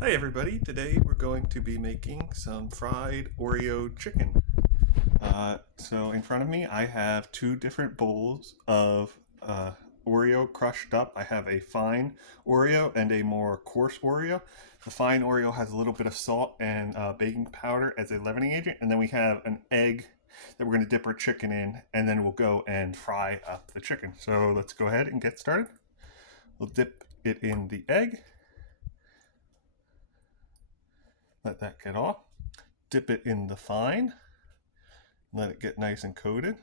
Hi everybody, today we're going to be making some fried Oreo chicken. So in front of me I have two different bowls of Oreo crushed up. I have a fine Oreo and a more coarse Oreo. The fine Oreo has a little bit of salt and baking powder as a leavening agent, and then we have an egg that we're going to dip our chicken in, and then we'll go and fry up the chicken. So let's go ahead and get started. We'll dip it in the egg. Let that get off. Dip it in the fine. Let it get nice and coated.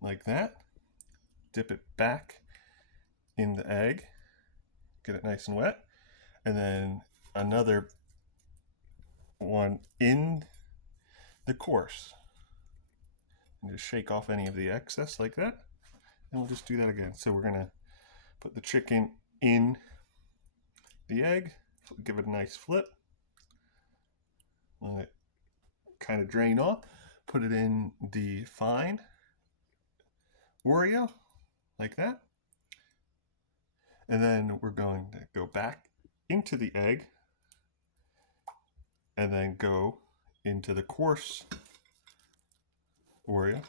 Like that. Dip it back in the egg. Get it nice and wet. And then another one in the course. And just shake off any of the excess like that. And we'll just do that again. So we're going to put the chicken in the egg. Give it a nice flip. Let it kind of drain off. Put it in the fine Oreo like that. And then we're going to go back into the egg and then go into the coarse Oreo,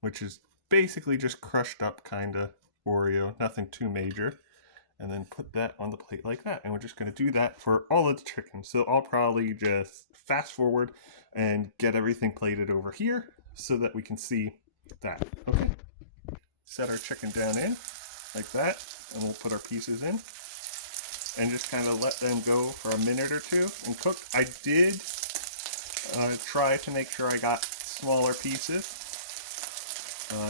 which is basically just crushed up kind of Oreo, nothing too major. And then put that on the plate like that. And we're just going to do that for all of the chicken. So I'll probably just fast forward and get everything plated over here so that we can see that. Okay. Set our chicken down in like that, and we'll put our pieces in and just kind of let them go for a minute or two and cook. I did try to make sure I got smaller pieces.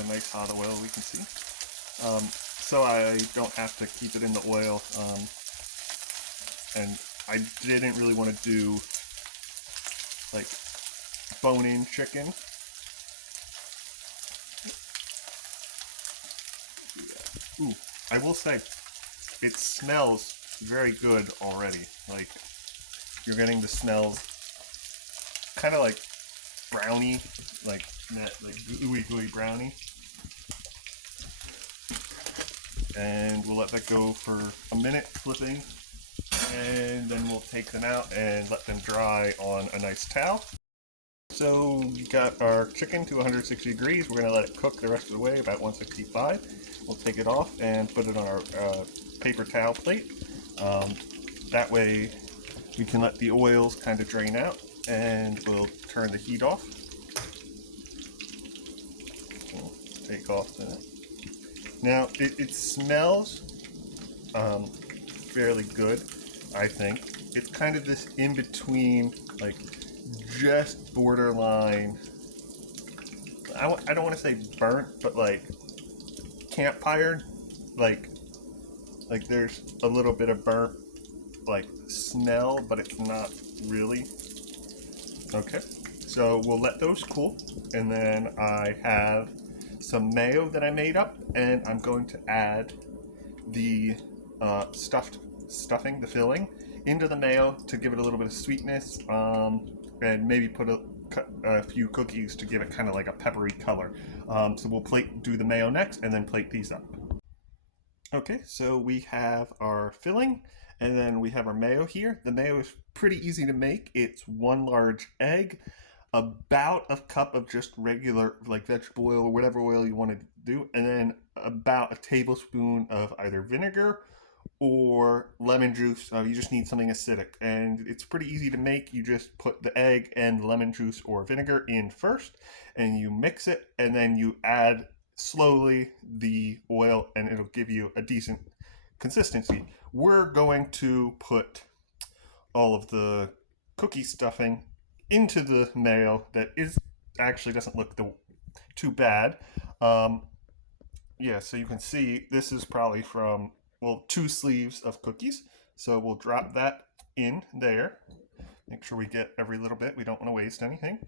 Nice hot oil, we can see. So I don't have to keep it in the oil. And I didn't really want to do like bone-in chicken. Ooh, I will say, it smells very good already. Like, you're getting the smells kind of like brownie, like that, like gooey brownie. And we'll let that go for a minute, flipping, and then we'll take them out and let them dry on a nice towel. So we got our chicken to 160 degrees. We're going to let it cook the rest of the way, about 165. We'll take it off and put it on our paper towel plate. That way we can let the oils kind of drain out, and we'll turn the heat off. We'll take off the... Now, it smells fairly good, I think. It's kind of this in-between, like, just borderline, I don't want to say burnt, but like campfire, like there's a little bit of burnt, like, smell, but it's not really. Okay, so we'll let those cool, and then I have some mayo that I made up, and I'm going to add the stuffing, the filling, into the mayo to give it a little bit of sweetness, and maybe put a few cookies to give it kind of like a peppery color. So we'll do the mayo next, and then plate these up. Okay, so we have our filling, and then we have our mayo here. The mayo is pretty easy to make. It's one large egg, about a cup of just regular, like, vegetable oil or whatever oil you want to do, and then about a tablespoon of either vinegar or lemon juice. You just need something acidic, and it's pretty easy to make. You just put the egg and lemon juice or vinegar in first, and you mix it, and then you add slowly the oil, and it'll give you a decent consistency. We're going to put all of the cookie stuffing into the mayo that is actually doesn't look too bad. Yeah, so you can see this is probably from, well, 2 sleeves of cookies. So we'll drop that in there. Make sure we get every little bit. We don't want to waste anything.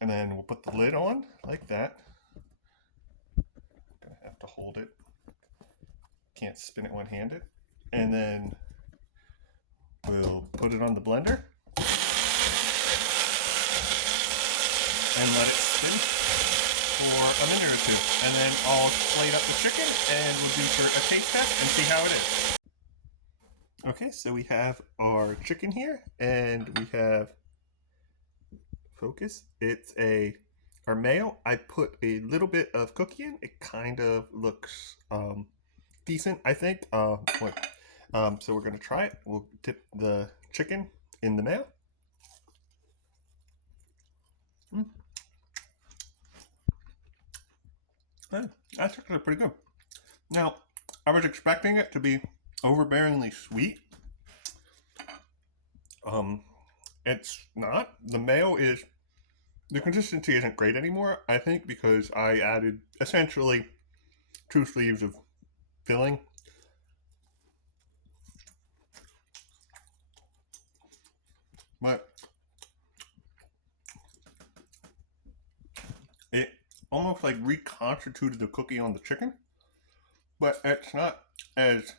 And then we'll put the lid on like that. Gonna have to hold it. Can't spin it one-handed. And then we'll put it on the blender and let it spin. for a minute or two, and then I'll plate up the chicken and we'll do for a taste test and see how it is. Okay, so we have our chicken here, and we have focus. It's our mayo. I put a little bit of cookie in. It kind of looks decent, I think. So we're gonna try it. We'll dip the chicken in the mayo. Yeah, that's actually pretty good. Now, I was expecting it to be overbearingly sweet. It's not. The consistency isn't great anymore, I think, because I added essentially 2 sleeves of filling. But it almost like reconstituted the cookie on the chicken, but it's not as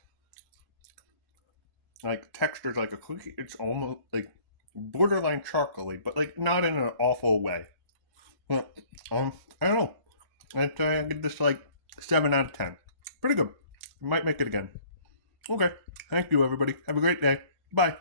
like textured like a cookie. It's almost like borderline charcoaly, but like not in an awful way. But, I don't know. I give this like 7 out of 10. Pretty good. Might make it again. Okay. Thank you, everybody. Have a great day. Bye.